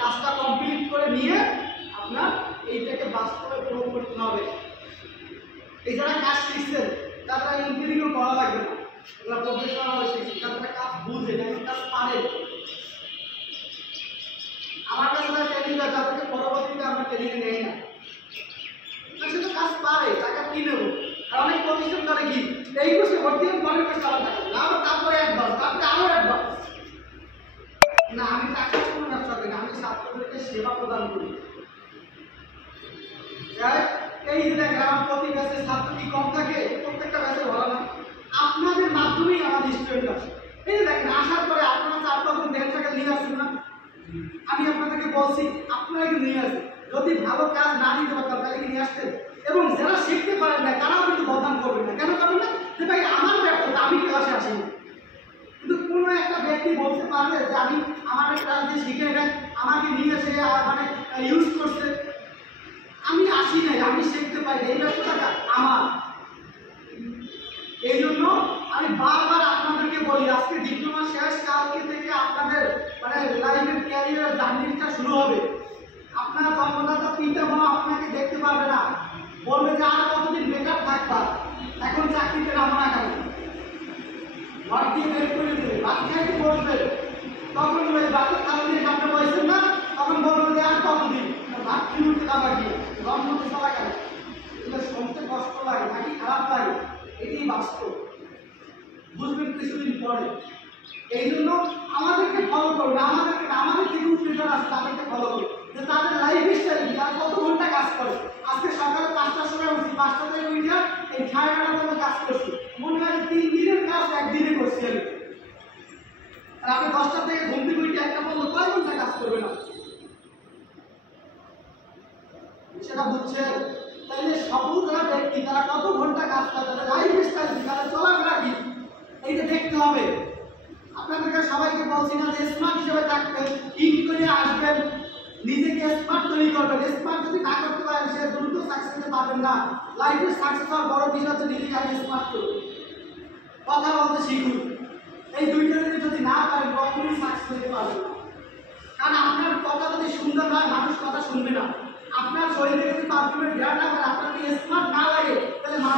কাজটা কমপ্লিট করে নিয়ে আপনার এইটাকে বাস্তবে প্রয়োগ করতে হবে। এই যারা কাজ শিখছেন তারা ইঞ্জিনিয়ারিং করা লাগবে না, এরা প্রফেশনাল হয়ে শিখছে, তারা কাজ বুঝে, কাজ পারে। আমার কাছে যারা ট্রেনিং দেয় তাদেরকে পরবর্তীতে আমরা ট্রেনিং নেই না, সে তো কাজ পারে, টাকা কি নেবো। আর অনেক প্রতিষ্ঠান করে কি এই কোর্সে ভর্তি হয়ে পরের কোর্সে আবার টাকা না, আবার তারপরে অ্যাডভান্স, তারপরে আবার অ্যাডভান্স। না, আমি টাকা কোনো ব্যবসা করি না, আমি ছাত্রদেরকে সেবা প্রদান করি। এই যে দেখেন আমার প্রতি ব্যাচে ছাত্র কি কম থাকে, প্রত্যেকটা ব্যাচে ভালো না, আপনাদের মাধ্যমেই আমাদের স্টুডেন্ট আসে। এই যে দেখেন আসার পরে আপনারা 4-5 জন টাকা নিয়ে আসছেন না, আমি আপনাদেরকে বলছি আপনারা কিন্তু নিয়ে আসবেন। যদি ভালো কাজ না দিতে পারতাম তাহলে কি নিয়ে আসতেন? এবং যারা শিখতে পারেন না তারাও কিন্তু বদনাম করবেন না। কেন করবেন না? যে ভাই আমার ব্যর্থতা, আমি ক্লাসে আসিনি। কিন্তু কোনো একটা ব্যক্তি বলতে পারবে যে আমি আমার ক্লাস দিয়ে শিখে নেন, আমাকে নিয়ে এসে মানে ইউজ করছে, আমি আসি নাই, আমি শিখতে পারি, এই ব্যর্থতাটা আমার। এই জন্য আমি বারবার আপনাদেরকে বলি আজকে ডিপ্লোমা শেষ, কালকে থেকে আপনাদের মানে লাইফের ক্যারিয়ার জার্নিটা শুরু হবে। আপনার জন্মদাতা পিতা মা আপনাকে দেখতে পারবে না, বলবে যে আর কতদিন বেকার থাকবা, এখন চাকরিতে নামা না কেন, ঘর দিয়ে বের করে দেবে, ভাত খাইতে বসবে, তখন বাচ্চার কারণে সামনে বসছেন না, তখন বলবে যে আর কতদিন ভাত খেয়ে উঠতে যাবা গিয়ে জন্মতে চলা গেল। এগুলো শুনতে কষ্ট লাগে নাকি খারাপ লাগে, এটাই বাস্তব, বুঝবেন কিছুদিন পরে। এই জন্য আমাদেরকে ফলো করবে, আমাদের কিছু ফিল্টার আছে তাদেরকে ফলো করবে, যে তাদের লাইফ স্টাইল তারা কত ঘন্টা কাজ করে। আজকে সকালে 5টার সময় উঠছি, 5টা থেকে উঠে এই 9:30 পর্যন্ত কাজ করছি, মনে হয় 3 দিনের কাজ একদিনে করছি আমি। আর আপনি 10টা থেকে ঘুম থেকে উঠে 1টা পর্যন্ত কয় ঘন্টা কাজ করবেন না, সেটা বুঝছেন? তাইলে সফল যারা ব্যক্তি তারা কত ঘন্টা কাজ করে, তাদের লাইফ স্টাইল কি, তাদের চলাফেরা কি, এইটা দেখতে হবে। আপনাদেরকে সবাইকে বলছি না যে স্মার্ট হিসেবে থাকবেন, ইন করে আসবেন, নিজেকে স্মার্ট তৈরি করবেন। স্মার্ট যদি না করতে পারেন সে দ্রুত সাকসেসে পাবেন না। লাইফে সাকসেস হওয়ার বড় বিষয় হচ্ছে নিজেকে আগে স্মার্ট করুন, কথা বলতে শিখুন। এই দুইটা যদি না